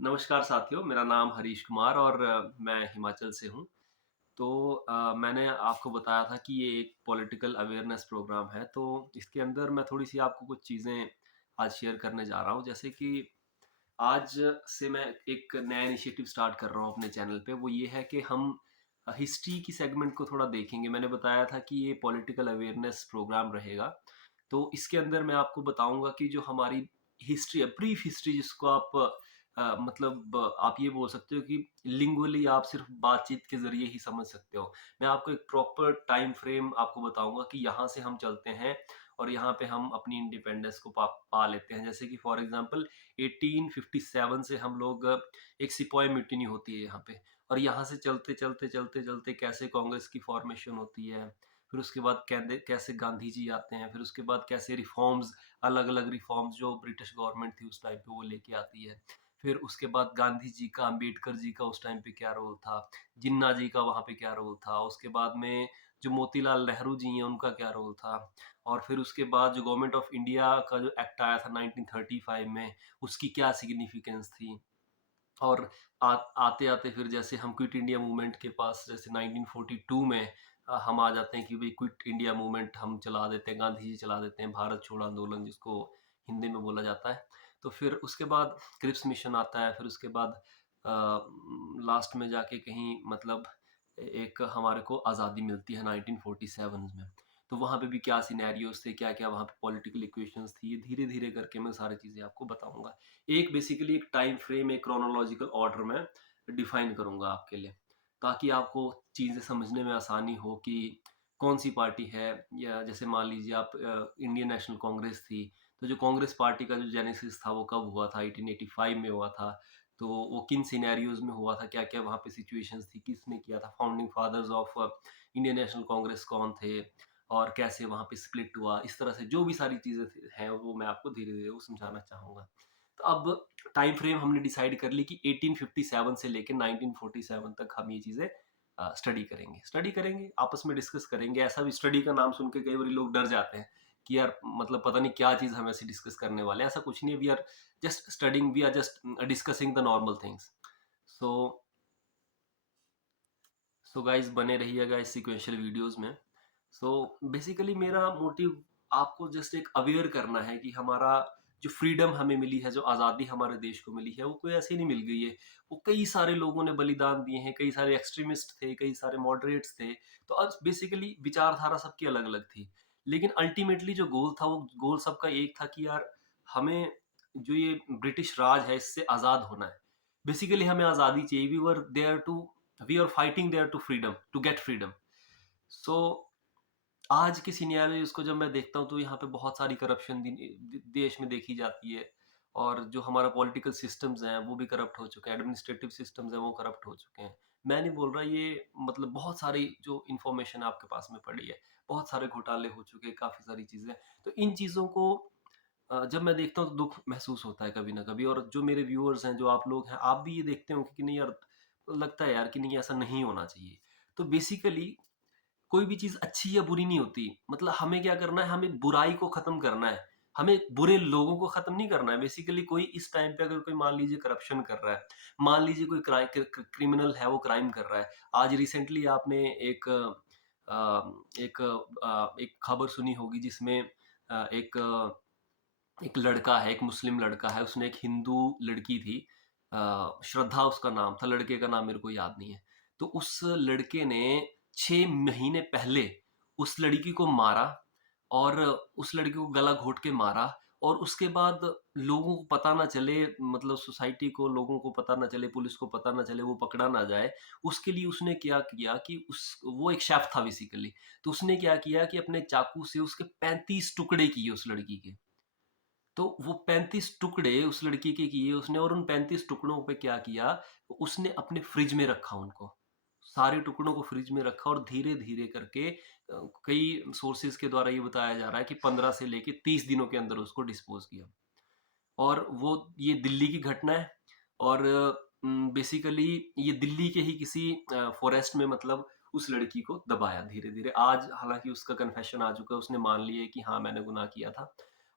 नमस्कार साथियों, मेरा नाम हरीश कुमार और मैं हिमाचल से हूँ। तो मैंने आपको बताया था कि ये एक पॉलिटिकल अवेयरनेस प्रोग्राम है, तो इसके अंदर मैं थोड़ी-सी आपको कुछ चीज़ें आज शेयर करने जा रहा हूँ। जैसे कि आज से मैं एक नया इनिशिएटिव स्टार्ट कर रहा हूँ अपने चैनल पे, वो ये है कि हम हिस्ट्री की सेगमेंट को थोड़ा देखेंगे। मैंने बताया था कि ये पॉलिटिकल अवेयरनेस प्रोग्राम रहेगा, तो इसके अंदर मैं आपको बताऊँगा कि जो हमारी हिस्ट्री है, ब्रीफ हिस्ट्री जिसको आप मतलब आप ये बोल सकते हो कि लिंगुअली आप सिर्फ़ बातचीत के ज़रिए ही समझ सकते हो। मैं आपको एक प्रॉपर टाइम फ्रेम आपको बताऊँगा कि यहाँ से हम चलते हैं और यहाँ पे हम अपनी इंडिपेंडेंस को पा पा लेते हैं। जैसे कि फॉर एग्ज़ाम्पल 1857 से हम लोग एक सिपॉय म्यूटिनी होती है यहाँ पे और यहाँ से चलते कैसे कांग्रेस की फॉर्मेशन होती है। फिर उसके बाद कैंदे कैसे गांधी जी आते हैं, फिर उसके बाद कैसे रिफ़ॉर्म्स अलग-अलग रिफ़ॉर्म्स जो ब्रिटिश गवर्नमेंट थी उस टाइम पे वो लेके आती है। फिर उसके बाद गांधी जी का, अम्बेडकर जी का उस टाइम पे क्या रोल था, जिन्ना जी का वहाँ पे क्या रोल था, उसके बाद में जो मोतीलाल नेहरू जी हैं उनका क्या रोल था और फिर उसके बाद जो गवर्नमेंट ऑफ इंडिया का जो एक्ट आया था 1935 में, उसकी क्या सिग्निफिकेंस थी। और आ आते-आते फिर जैसे हम क्विट इंडिया मूवमेंट के पास जैसे 1942 में हम आ जाते हैं कि भई क्विट इंडिया मूवमेंट हम चला देते हैं, गांधी जी चला देते हैं, भारत छोड़ो आंदोलन जिसको हिंदी में बोला जाता है। तो फिर उसके बाद क्रिप्स मिशन आता है, फिर उसके बाद लास्ट में जाके कहीं मतलब एक हमारे को आज़ादी मिलती है 1947 में। तो वहाँ पे भी क्या सिनेरियोज़ थे, क्या-क्या वहाँ पे पॉलिटिकल इक्वेशंस थी, ये धीरे-धीरे करके मैं सारी चीज़ें आपको बताऊँगा। एक बेसिकली एक टाइम फ्रेम, एक क्रोनोलॉजिकल ऑर्डर में डिफाइन करूँगा आपके लिए, ताकि आपको चीज़ें समझने में आसानी हो कि कौन-सी पार्टी है या जैसे मान लीजिए आप इंडियन नेशनल कांग्रेस थी, तो जो कांग्रेस पार्टी का जो जेनेसिस था वो कब हुआ था? 1885 में हुआ था। तो वो किन सिनेरियोज़ में हुआ था? क्या-क्या वहाँ पे सिचुएशंस थी? किसने किया था? Founding fathers of Indian National Congress कौन थे? और कैसे वहाँ पे स्प्लिट हुआ? इस तरह से जो भी सारी चीज़ें थी हैं, वो मैं आपको धीरे-धीरे वो समझाना चाहूँगा। तो अब टाइम फ्रेम हमने डिसाइड कर ली कि 1857 से लेके 1947 तक हम ये चीज़ें स्टडी करेंगे, आपस में डिस्कस करेंगे। ऐसा भी स्टडी का नाम सुन के कई बारी लोग डर जाते हैं कि यार मतलब पता नहीं क्या चीज़ हम ऐसे डिस्कस करने वाले हैं। ऐसा कुछ नहीं है, we are just discussing the normal things. So so guys बने रहिएगा इस सीक्वेंशियल वीडियोज़ में। सो बेसिकली मेरा मोटिव आपको जस्ट एक अवेयर करना है कि हमारा जो फ्रीडम हमें मिली है, जो आज़ादी हमारे देश को मिली है, वो कोई ऐसे ही नहीं मिल गई है। वो कई सारे लोगों ने बलिदान दिए हैं, कई सारे एक्सट्रीमिस्ट थे, कई सारे मॉडरेट्स थे। तो आज बेसिकली विचारधारा सबकी अलग-अलग थी। लेकिन अल्टीमेटली जो गोल था, वो गोल सबका एक था कि यार हमें जो ये ब्रिटिश राज है, इससे आज़ाद होना है। बेसिकली हमें आज़ादी चाहिए। We are fighting their to freedom, to get freedom. So आज के सिनेरियोज़ को जब मैं देखता हूँ तो यहाँ पे बहुत सारी करप्शन देश में देखी जाती है और जो हमारा पॉलिटिकल सिस्टम्स हैं वो भी करप्ट हो चुके हैं, एडमिनिस्ट्रेटिव सिस्टम्स हैं वो करप्ट हो चुके हैं। मैं नहीं बोल रहा ये मतलब बहुत सारी जो इन्फॉर्मेशन आपके पास में पड़ी है, बहुत सारे घोटाले हो चुके हैं, काफ़ी सारी चीज़ें। तो इन चीज़ों को जब मैं देखता हूँ तो दुःख महसूस होता है कभी न कभी और जो मेरे व्यूअर्स हैं, जो आप लोग हैं, आप भी ये देखते होंगे कि नहीं यार लगता है यार कि नहीं ऐसा नहीं होना चाहिए। तो बेसिकली कोई भी चीज़ अच्छी या बुरी नहीं होती। मतलब हमें क्या करना है, हमें बुराई को ख़त्म करना है। हमें बुरे लोगों को ख़त्म नहीं करना है। बेसिकली कोई इस टाइम पे अगर कोई मान लीजिए करप्शन कर रहा है, मान लीजिए कोई क्रिमिनल है वो क्राइम कर रहा है। आज रिसेंटली आपने एक खबर सुनी होगी जिसमें एक लड़का है, एक मुस्लिम लड़का है, उसने एक हिंदू लड़की थी श्रद्धा उसका नाम था, लड़के का नाम मेरे को याद नहीं है। तो उस लड़के ने 6 महीने पहले उस लड़की को मारा और उस लड़की को गला घोंट के मारा और उसके बाद लोगों को पता ना चले मतलब सोसाइटी को, लोगों को पता ना चले, पुलिस को पता ना चले, वो पकड़ा ना जाए, उसके लिए उसने क्या किया कि उस वो एक शेफ़ था बेसिकली। तो उसने क्या किया कि अपने चाकू से उसके 35 टुकड़े किए उस लड़की के। तो वो 35 टुकड़े उस लड़की के किए उसने और उन 35 टुकड़ों पे क्या किया, उसने अपने फ्रिज में रखा उनको। सारे टुकड़ों को फ्रिज में रखा और धीरे-धीरे करके कई सोर्सेज़ के द्वारा ये बताया जा रहा है कि 15 से लेके 30 दिनों के अंदर उसको डिस्पोज़ किया। और वो ये दिल्ली की घटना है और बेसिकली ये दिल्ली के ही किसी फ़ॉरेस्ट में मतलब उस लड़की को दबाया धीरे-धीरे। आज हालाँकि उसका कन्फेशन आ चुका है, उसने मान लिया है कि हाँ, मैंने गुनाह किया था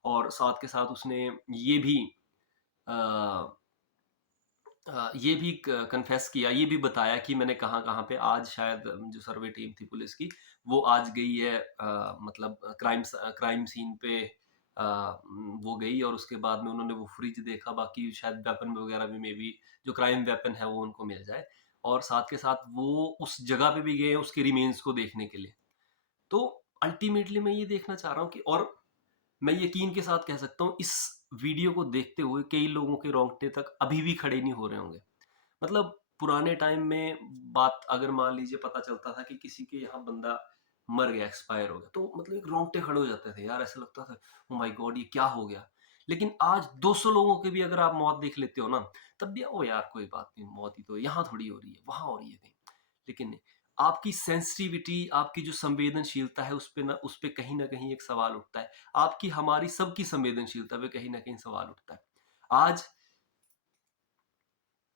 और साथ के साथ उसने ये भी अ ये भी कन्फेस किया, ये भी बताया कि मैंने कहाँ-कहाँ पे आज शायद जो सर्वे टीम थी पुलिस की, वो आज गई है मतलब क्राइम सीन पे वो गई और उसके बाद में उन्होंने वो फ्रिज देखा, बाकी शायद वेपन वगैरह भी मेबी जो क्राइम वेपन है वो उनको मिल जाए और साथ के साथ वो उस जगह पे भी गए हैं उसके रिमेन्स को देखने के लिए। तो अल्टीमेटली मैं ये देखना चाह रहा हूँ कि और मैं यकीन के साथ कह सकता हूँ इस वीडियो को देखते हुए कई लोगों के रोंगटे तक अभी भी खड़े नहीं हो रहे होंगे। मतलब पुराने टाइम में बात अगर मान लीजिए पता चलता था कि किसी के यहाँ बंदा मर गया, एक्सपायर हो गया, तो मतलब एक रोंगटे खड़े हो जाते थे यार, ऐसा लगता था ओ माय गॉड ये क्या हो गया। लेकिन आज 200 लोगों की भी अगर आप मौत देख लेते हो ना, तब भी ओ यार कोई बात नहीं, मौत ही तो यहाँ थोड़ी हो रही है, वहां हो रही है कहीं। लेकिन नहीं, आपकी सेंसिटिविटी, आपकी जो संवेदनशीलता है उस पे कहीं ना कहीं एक सवाल उठता है। आपकी, हमारी, सबकी संवेदनशीलता पे कहीं ना कहीं सवाल उठता है। आज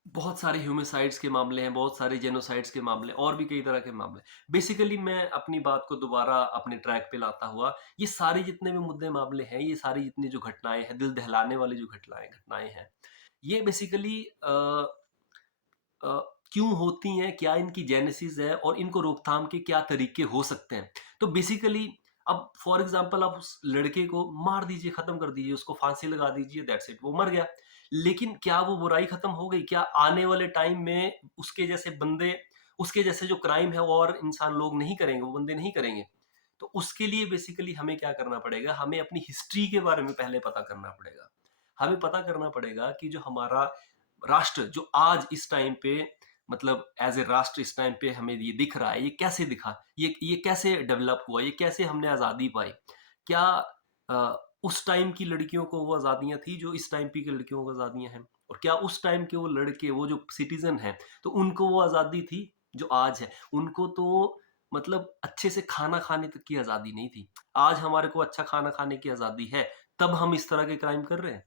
बहुत सारे ह्यूमिसाइड्स के मामले हैं, बहुत सारे जेनोसाइड्स के मामले और भी कई तरह के मामले। बेसिकली मैं अपनी बात को दोबारा अपने ट्रैक पे लाता हुआ, ये सारे जितने भी मुद्दे मामले हैं, ये सारी जितनी जो घटनाएँ हैं, दिल दहलाने वाली जो घटनाएँ घटनाएँ हैं, ये बेसिकली अ, क्यों होती हैं, क्या इनकी जेनेसिस है और इनको रोकथाम के क्या तरीके हो सकते हैं। तो बेसिकली अब फॉर एग्ज़ाम्पल आप उस लड़के को मार दीजिए, ख़त्म कर दीजिए, उसको फांसी लगा दीजिए, दैट्स इट, वो मर गया। लेकिन क्या वो बुराई ख़त्म हो गई? क्या आने वाले टाइम में उसके जैसे बंदे, उसके जैसे जो क्राइम है वो और इंसान लोग नहीं करेंगे, वो बंदे नहीं करेंगे? तो उसके लिए बेसिकली हमें क्या करना पड़ेगा? हमें अपनी हिस्ट्री के बारे में पहले पता करना पड़ेगा। हमें पता करना पड़ेगा कि जो हमारा राष्ट्र, जो आज इस टाइम पे मतलब एज़ ए राष्ट्र इस टाइम पे हमें ये दिख रहा है, ये कैसे दिखा? ये कैसे डेवलप हुआ? ये कैसे हमने आज़ादी पाई? क्या उस टाइम की लड़कियों को वो आज़ादियाँ थी जो इस टाइम पे की लड़कियों को आज़ादियाँ हैं? और क्या उस टाइम के वो लड़के, वो जो सिटीज़न हैं, तो उनको वो आज़ादी थी जो आज है? उनको तो मतलब अच्छे से खाना खाने तक की आज़ादी नहीं थी। आज हमारे को अच्छा खाना खाने की आज़ादी है, तब हम इस तरह के क्राइम कर रहे हैं।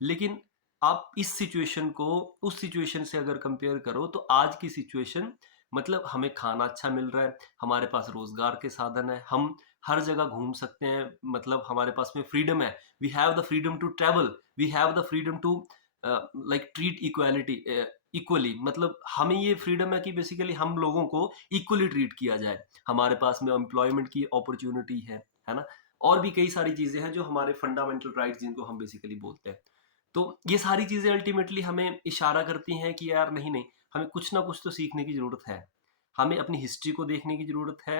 लेकिन आप इस सिचुएशन को उस सिचुएशन से अगर कंपेयर करो तो आज की सिचुएशन, मतलब हमें खाना अच्छा मिल रहा है, हमारे पास रोजगार के साधन है, हम हर जगह घूम सकते हैं, मतलब हमारे पास में फ्रीडम है। We have the freedom to travel, we have the freedom to like treat equality equally, मतलब हमें ये फ्रीडम है कि बेसिकली हम लोगों को इक्वली ट्रीट किया जाए। हमारे पास में एम्प्लॉयमेंट की अपॉर्चुनिटी है ना? और भी कई सारी चीजें हैं जो हमारे फंडामेंटल राइट्स जिनको हम बेसिकली बोलते हैं। तो ये सारी चीज़ें अल्टीमेटली हमें इशारा करती हैं कि यार नहीं, नहीं, हमें कुछ ना कुछ तो सीखने की ज़रूरत है। हमें अपनी हिस्ट्री को देखने की ज़रूरत है।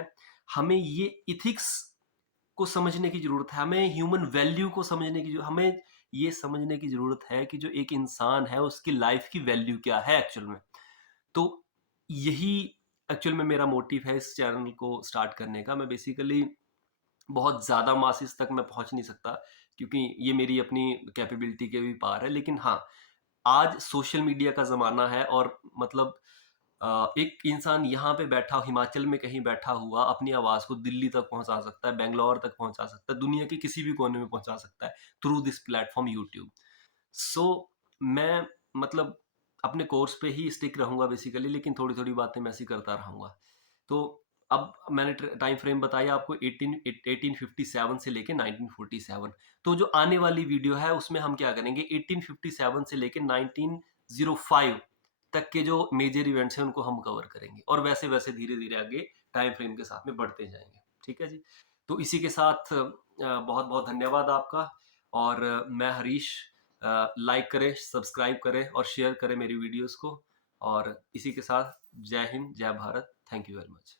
हमें ये एथिक्स को समझने की ज़रूरत है। हमें ह्यूमन वैल्यू को समझने की हमें ये समझने की ज़रूरत है कि जो एक इंसान है उसकी लाइफ़ की वैल्यू क्या है एक्चुअल में। तो यही एक्चुअल में मेरा मोटिव है इस चैनल को स्टार्ट करने का। मैं बेसिकली बहुत ज़्यादा मासेस तक मैं पहुँच नहीं सकता क्योंकि ये मेरी अपनी कैपेबिलिटी के भी पार है। लेकिन हाँ, आज सोशल मीडिया का ज़माना है और मतलब एक इंसान यहाँ पे बैठा, हिमाचल में कहीं बैठा हुआ अपनी आवाज़ को दिल्ली तक पहुँचा सकता है, बैंगलोर तक पहुँचा सकता है, दुनिया के किसी भी कोने में पहुँचा सकता है थ्रू दिस प्लेटफ़ॉर्म यूट्यूब। सो मैं मतलब अपने कोर्स पे ही स्टिक रहूँगा बेसिकली, लेकिन थोड़ी-थोड़ी बातें मैं ऐसी करता रहूँगा। तो अब मैंने टाइम फ्रेम बताया आपको 1857 से लेके 1947। तो जो आने वाली वीडियो है उसमें हम क्या करेंगे, 1857 से लेके 1905 तक के जो मेजर इवेंट्स हैं उनको हम कवर करेंगे और वैसे वैसे धीरे धीरे आगे टाइम फ्रेम के साथ में बढ़ते जाएंगे। ठीक है जी। तो इसी के साथ बहुत बहुत धन्यवाद आपका। और मैं हरीश, लाइक करें, सब्सक्राइब करें और शेयर करें मेरी वीडियोस को। और इसी के साथ जय हिंद, जय Bharat. Thank you very much.